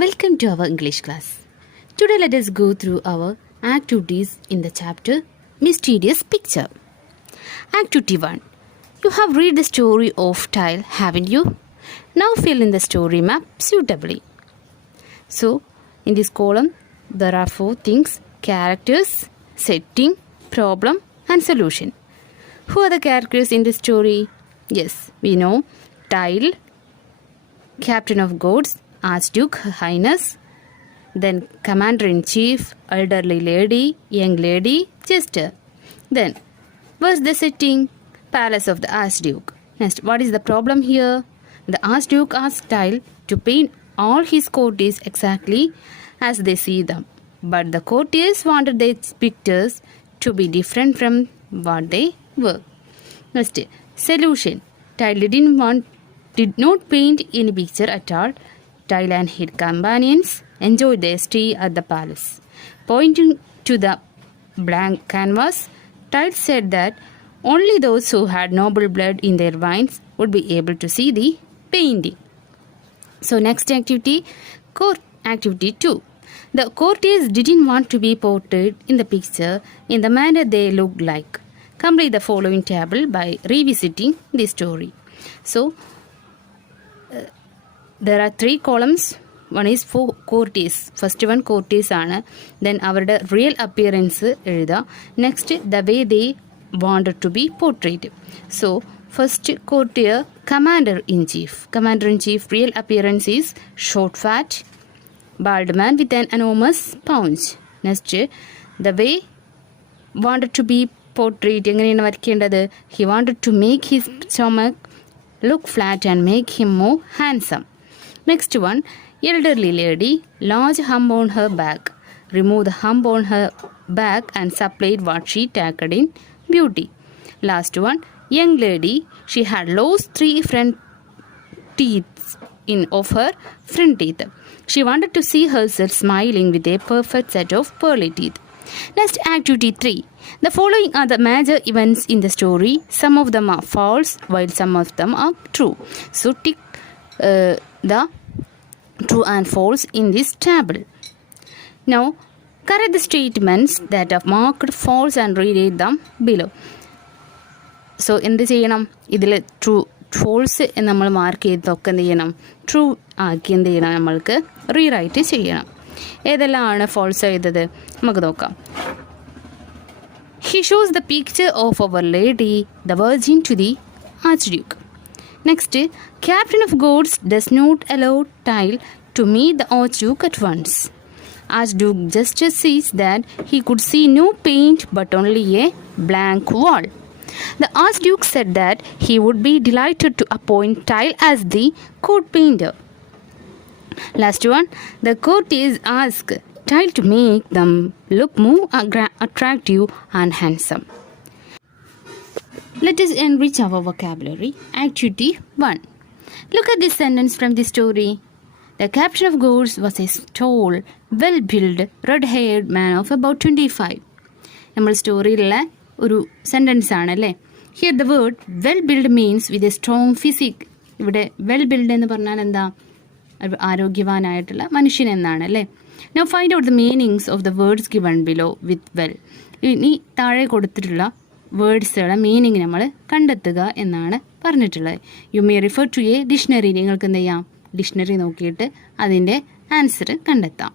Welcome to our English class. Today let us go through our activities in the chapter Mysterious Picture. Activity 1. You have read the story of Tile, haven't you? Now fill in the story map suitably. So, in this column, there are 4 things: characters, setting, problem and solution. Who are the characters in the story? Yes, we know Tile, Captain of Gods, Archduke, Highness, then Commander-in-Chief, Elderly Lady, Young Lady, Jester. Then, where's the setting? Palace of the Archduke. Next, what is the problem here? The Archduke asked Tile to paint all his courtiers exactly as they see them. But the courtiers wanted their pictures to be different from what they were. Next, solution. Tile did not paint any picture at all. Tile and his companions enjoyed their stay at the palace. Pointing to the blank canvas, Tile said that only those who had noble blood in their veins would be able to see the painting. So next activity, activity 2. The courtiers didn't want to be portrayed in the picture in the manner they looked like. Complete the following table by revisiting the story. So, there are 3 columns. One is for courtiers. First one courtiers ആണ്. Then അവരുടെ real appearance എഴുതുക. Next, the way they wanted to be portrayed. So, first courtier, Commander-in-Chief. Commander-in-Chief real appearance is short, fat, bald man with an enormous paunch. Next, the way wanted to be portrayed. എങ്ങനെയാണ് വരയ്ക്കേണ്ടത്? He wanted to make his stomach look flat and make him more handsome. Next one, elderly lady, large hump on her back. Remove the hump on her back and supplied what she tacked in beauty. Last one, young lady, she had lost 3 front teeth of her front teeth. She wanted to see herself smiling with a perfect set of pearly teeth. Next, activity 3. The following are the major events in the story. Some of them are false while some of them are true. So, tick the true and false in this table. Now, correct the statements that are marked false and read them below. So, എന്ത് ചെയ്യണം? ഇതിൽ true false നമ്മൾ മാർക്ക് ചെയ്തൊക്കെ എന്ത് ചെയ്യണം? ട്രൂ ആക്കി എന്ത് ചെയ്യണം? നമ്മൾക്ക് റീറൈറ്റ് ചെയ്യണം. ഏതെല്ലാമാണ് ഫോൾസ് ചെയ്തത്? നമുക്ക് നോക്കാം. He shows the picture of Our Lady, the Virgin, to the Archduke. Next, Captain of Gods does not allow Tile to meet the Archduke at once. Archduke just sees that he could see no paint but only a blank wall. The Archduke said that he would be delighted to appoint Tile as the court painter. Last one, the courtiers ask Tile to make them look more attractive and handsome. Let us enrich our vocabulary. Activity 1. Look at this sentence from the story. The captain of Gods was a tall, well-built, red-haired man of about 25. നമ്മൾ സ്റ്റോറിയിലുള്ള ഒരു sentence ആണല്ലേ. Here the word well build means with a strong physique. ഇവിടെ well build എന്ന് പറഞ്ഞാൽ എന്താ? ആരോഗ്യവാനായിട്ടുള്ള മനുഷ്യൻ എന്നാണ് അല്ലേ. Now find out the meanings of the words given below with well. ഇനി താഴെ കൊടുത്തിട്ടുള്ള വേർഡ്സുകളുടെ മീനിങ് നമ്മൾ കണ്ടെത്തുക എന്നാണ് പറഞ്ഞിട്ടുള്ളത്. You may refer to a dictionary. നിങ്ങൾക്ക് എന്ത് ചെയ്യാം? ഡിക്ഷണറി നോക്കിയിട്ട് അതിൻ്റെ ആൻസർ കണ്ടെത്താം.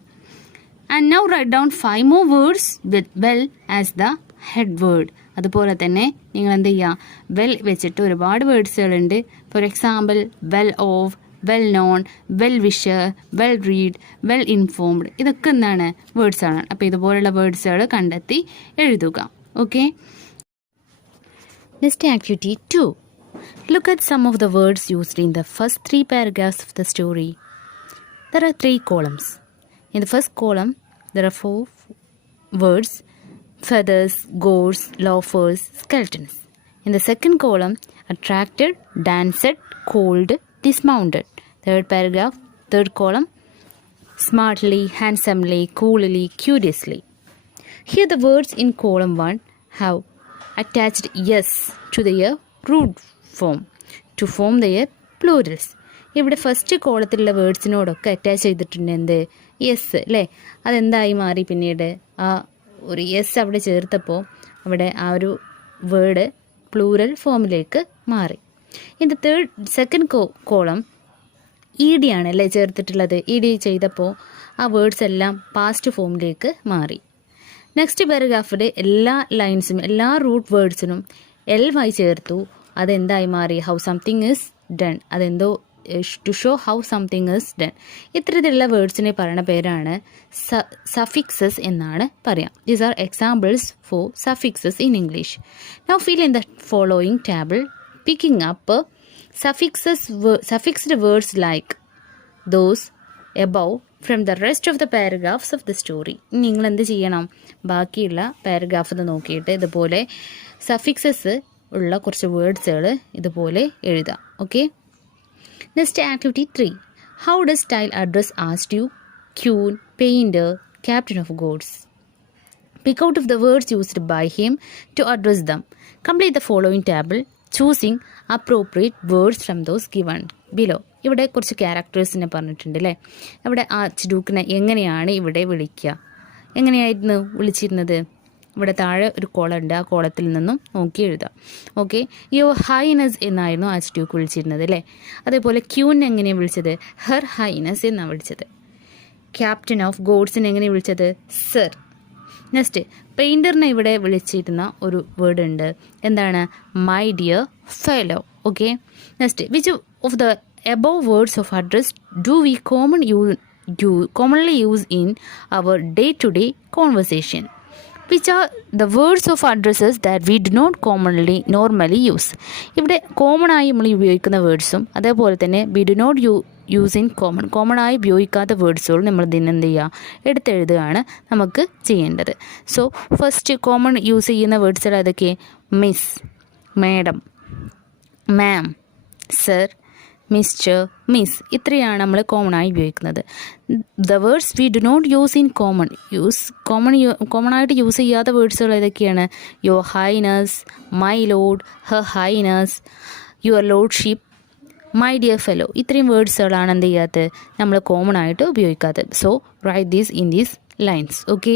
And now write down 5 more words with well as the head word. അതുപോലെ തന്നെ നിങ്ങൾ എന്ത് ചെയ്യുക? വെൽ വെച്ചിട്ട് ഒരുപാട് വേർഡ്സുകളുണ്ട്. For example, well off, well known, well wisher, well read, well informed. ഇതൊക്കെ എന്താണ്? വേർഡ്സാണ്. അപ്പോൾ ഇതുപോലുള്ള വേർഡ്സുകൾ കണ്ടെത്തി എഴുതുക. Okay. Next, activity 2. Look at some of the words used in the first 3 paragraphs of the story. There are 3 columns. In the first column, there are 4 words: feathers, ghosts, loafers, skeletons. In the second column, attracted, danced, cold, dismounted. Third column, smartly, handsomely, coolly, curiously. Here the words in column 1 have attached yes to their root form to form their plurals. ഇവിടെ ഫസ്റ്റ് കോളത്തിലുള്ള വേർഡ്സിനോടൊക്കെ അറ്റാച്ച് ചെയ്തിട്ടുണ്ട് എന്ത്, യെസ് അല്ലേ. അതെന്തായി മാറി പിന്നീട് ആ ഒരു യെസ് അവിടെ ചേർത്തപ്പോൾ അവിടെ ആ ഒരു വേർഡ് പ്ലൂറൽ ഫോമിലേക്ക് മാറി. In the second column E D ആണ് അല്ലേ ചേർത്തിട്ടുള്ളത്. ഇ ഡി ചെയ്തപ്പോൾ ആ വേർഡ്സ് എല്ലാം പാസ്റ്റ് ഫോമിലേക്ക് മാറി. നെക്സ്റ്റ് പാരഗ്രാഫിൽ എല്ലാ ലൈൻസും എല്ലാ റൂട്ട് വേർഡ്സിനും LY ചേർത്തു. അതെന്തായി മാറി, ഹൗ സംതിങ് ഈസ് ഡൺ. അതെന്തോ to show how something is done. ഇത്തരത്തിലുള്ള വേർഡ്സിനെ പറയുന്ന പേരാണ് സഫിക്സസ് എന്നാണ് പറയാം. These are examples for suffixes in English. Now fill in the following table picking up suffixed words like those above from the rest of the paragraphs of the story. നിങ്ങൾ എന്ത് ചെയ്യണം, ബാക്കിയുള്ള പാരഗ്രാഫ് നോക്കിയിട്ട് ഇതുപോലെ സഫിക്സസ് ഉള്ള കുറച്ച് വേർഡ്സുകൾ ഇതുപോലെ എഴുതാം. Okay. Next activity 3. How does style address ആസ്റ്റ് you, queen, painter, captain of gods. Pick out of the words used by him to address them. Complete the following table choosing appropriate words from those given below. ഇവിടെ കുറച്ച് ക്യാരക്ടേഴ്സിനെ പറഞ്ഞിട്ടുണ്ട് അല്ലേ. ഇവിടെ ആർച്ച് ഡ്യൂക്കിനെ എങ്ങനെയാണ് ഇവിടെ വിളിക്കുക, എങ്ങനെയായിരുന്നു വിളിച്ചിരുന്നത്. ഇവിടെ താഴെ ഒരു കോളം ഉണ്ട്, ആ കോളത്തിൽ നിന്നും നോക്കി എഴുതാം. ഓക്കെ. യുവർ ഹൈനസ് എന്നായിരുന്നു ആർച്ച് ഡ്യൂക്ക് വിളിച്ചിരുന്നത് അല്ലേ. അതേപോലെ ക്യൂനെ എങ്ങനെയാണ് വിളിച്ചത്, ഹെർ ഹൈനസ് എന്നാണ് വിളിച്ചത്. ക്യാപ്റ്റൻ ഓഫ് ഗോഡ്സിനെ എങ്ങനെ വിളിച്ചത്, സർ. നെക്സ്റ്റ് പെയിൻറ്ററിനെ ഇവിടെ വിളിച്ചിരുന്ന ഒരു വേർഡ് ഉണ്ട്, എന്താണ്, my dear fellow. Okay. Next which of the above words of address do we commonly use in our day-to-day conversation. Which are the words of addresses that we do not normally use. ഇവിടെ common ആയി നമ്മൾ ഉപയോഗിക്കുന്ന വേർഡ്സും അതേപോലെ തന്നെ we do not use in common ആയി ഉപയോഗിക്കാത്ത വേർഡ്സുകളും നമ്മൾ എന്ത് ചെയ്യുക, എടുത്തെഴുതുകയാണ് നമുക്ക് ചെയ്യേണ്ടത്. സോ ഫസ്റ്റ് കോമൺ യൂസ് ചെയ്യുന്ന വേർഡ്സുകൾ ഏതൊക്കെ, miss, madam, ma'am, sir, mister, miss. ഇത്രയാണ് നമ്മൾ കോമൺ ആയി ഉപയോഗിക്കുന്നത്. The words we do not use in common ആയിട്ട് യൂസ് ചെയ്യാത്ത വേർഡ്സുകൾ ഏതൊക്കെയാണ്, your highness, my lord, her highness, your lordship, my dear fellow. ഇത്രയും വേർഡ്സുകളാണ് എന്ത് ചെയ്യാത്തത്, നമ്മൾ കോമൺ ആയിട്ട് ഉപയോഗിക്കാത്തത്. So write these in these lines. Okay.